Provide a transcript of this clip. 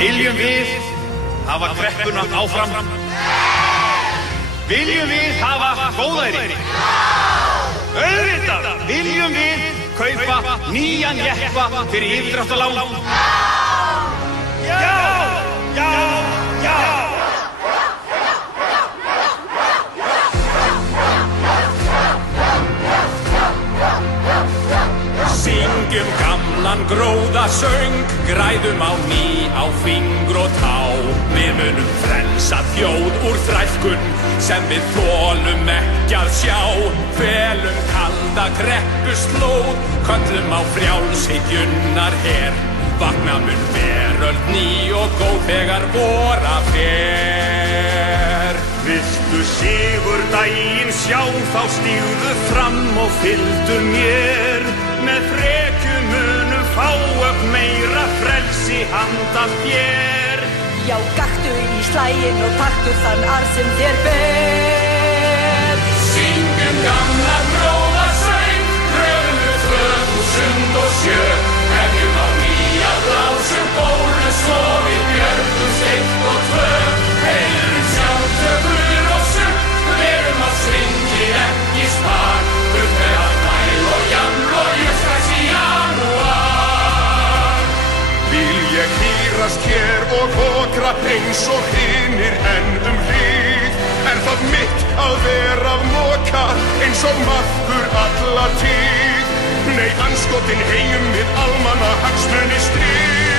Viljum við hafa kreppuna áfram? Viljum við hafa góðæri? Auðvitað! Viljum við kaupa nýjan jeppa fyrir yfirdráttarlán? Já! Já! Já! Syngjum gamlan gróðasöng, græðum á ný á fingr og tá. Við munum frelsa þjóð úr þrælkun sem við þolum ekki að sjá. Felum kalda kreppuslóð, köllum á frjálshyggjunnar her. Vakna mun veröld ný og góð þegar vora fer. Viltu sigurdaginn sjá, þá stígðu fram og fylgdu mér. Með frekju munum fá upp meira frelsi handa þér. Já, gaktu í slaginn og taktu þann arð sem þér ber. Syngjum gamla gróðasöng, kröfum við 2007. Hefjum á nýja blásum bólu, svo við björgumst 1 og 2. Heyrum sjálftökur og sukk, verum á svingi ekki spar. Burt að mæl og jaml og jöskræs í janúar. Vil ég hýrast hér og okra eins og hinir enn hlið. Það mitt að vera af moka eins og maður alla tíð. Nei, andskotin heim við almanna hagsmuni stríð.